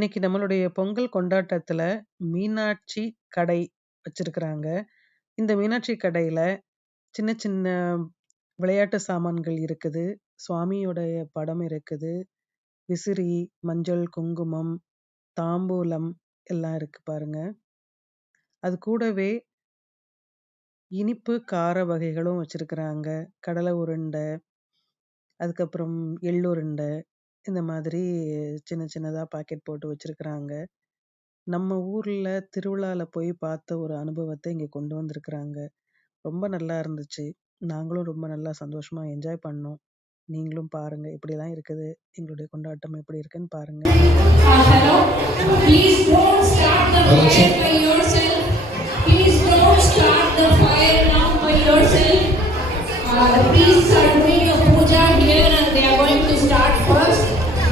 இன்னைக்கு நம்மளுடைய பொங்கல் கொண்டாட்டத்துல மீனாட்சி கடை வச்சிருக்கிறாங்க. இந்த மீனாட்சி கடையில சின்ன சின்ன விளையாட்டு சாமான்கள் இருக்குது. சுவாமியோடைய படம் இருக்குது. விசிறி, மஞ்சள், குங்குமம், தாம்பூலம் எல்லாம் இருக்கு பாருங்க. அது கூடவே இனிப்பு, கார வகைகளும் வச்சிருக்கிறாங்க. கடலை உருண்டை, அதுக்கப்புறம் எள்ளுருண்டை இந்த மாதிரி சின்ன சின்னதா பாக்கெட் போட்டு வச்சிருக்கிறாங்க. நம்ம ஊர்ல திருவிழால போய் பார்த்த ஒரு அனுபவத்த இங்க கொண்டு வந்திருக்கிறாங்க. ரொம்ப நல்லா இருந்துச்சு. நாங்களும் ரொம்ப நல்லா சந்தோஷமா என்ஜாய் பண்ணோம். நீங்களும் பாருங்க. இப்படிலாம் இருக்குது. எங்களுடைய கொண்டாட்டம் எப்படி இருக்குன்னு பாருங்க. Please are doing a puja here and they are going to start first.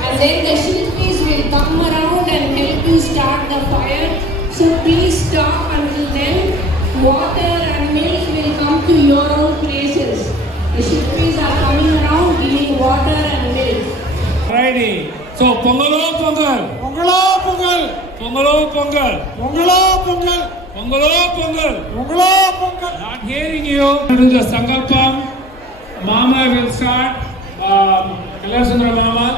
And then the Shilpis will come around and help you start the fire. So please stop until then. Water and milk will come to your own places. The Shilpis are coming around giving water and milk. Friday. So Pongalo Pongal. Pongalo Pongal. Pongalo Pongal. Pongalo Pongal. Pongalo Pongal. Pongalo Pongal. Not hearing you. Do the Sankalpam. Mama will start. Um, Mama.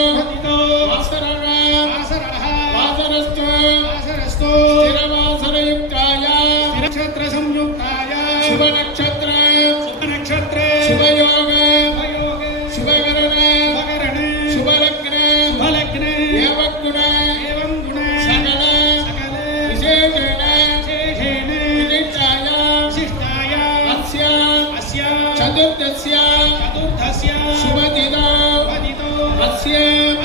अस्य चतुर्दस्य चतुर्थस्य शुभदिनो शुभदितो अस्य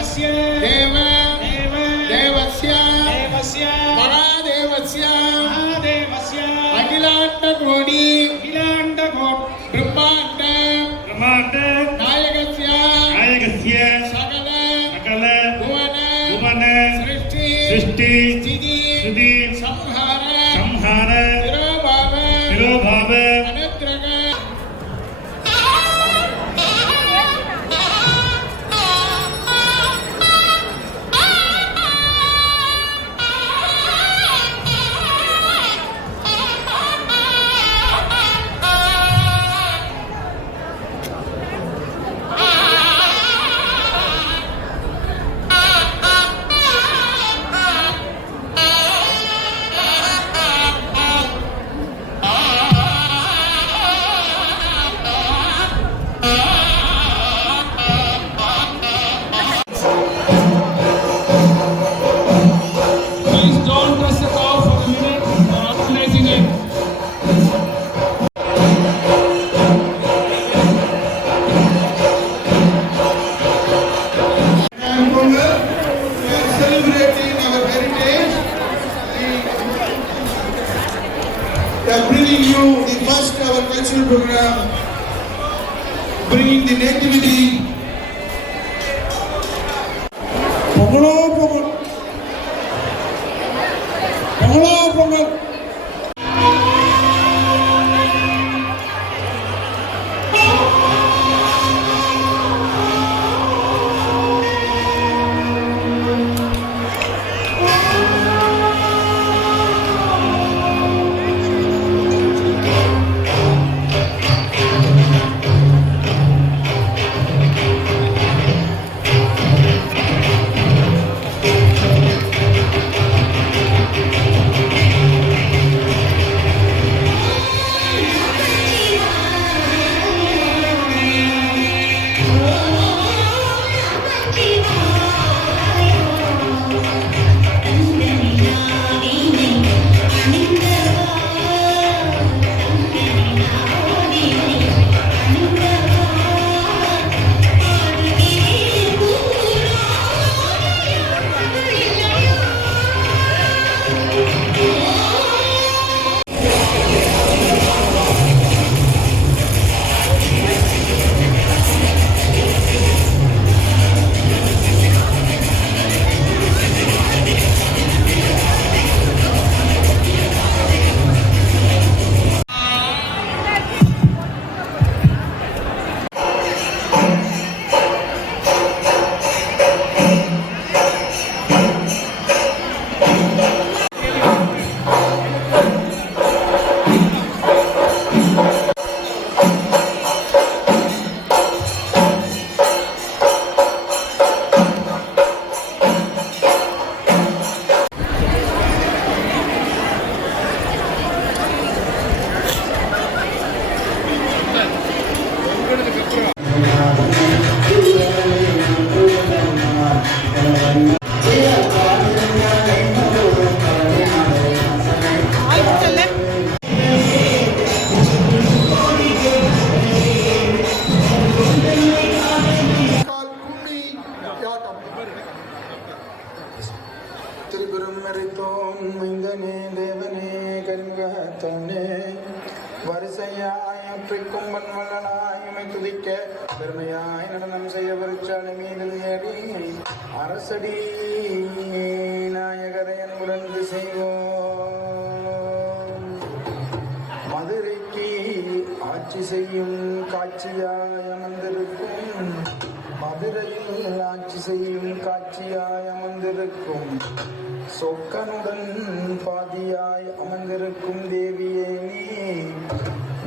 अस्य देव देव देवस्य देवस्य महादेवस्य महादेवस्य अखिलाण्डकोटि अखिलाण्डकोट ब्रह्माण्ड ब्रह्माण्ड नायकस्य नायकस्य सकल सकल भुवन भुवन सृष्टि सृष्टि स्थिति स्थिति program, bringing the nativity. தன்னே வரிசையாய் ஒற்றைக்கும் பன்வலாயுமை துதிக்க பெருமையாய் நடனம் செய்ய பெருச்சாலை மீது ஏறி அரசடி நாயகரை அன்புடன் செய்வோம் மதுரைக்கு ஆட்சி செய்யும் காட்சியாய் அமர்ந்திரு திசையில் காட்சியாய் அமர்ந்திருக்கும். சொக்கனுடன் பாதியாய் அமர்ந்திருக்கும் தேவியே நீ.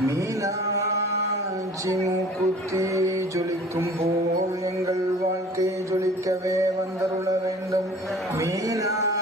மீனாட்சி மூக்குத்தி ஜொலிக்கும் போல் எங்கள் வாழ்க்கையை ஜொலிக்கவே வந்தருள வேண்டும். மீனா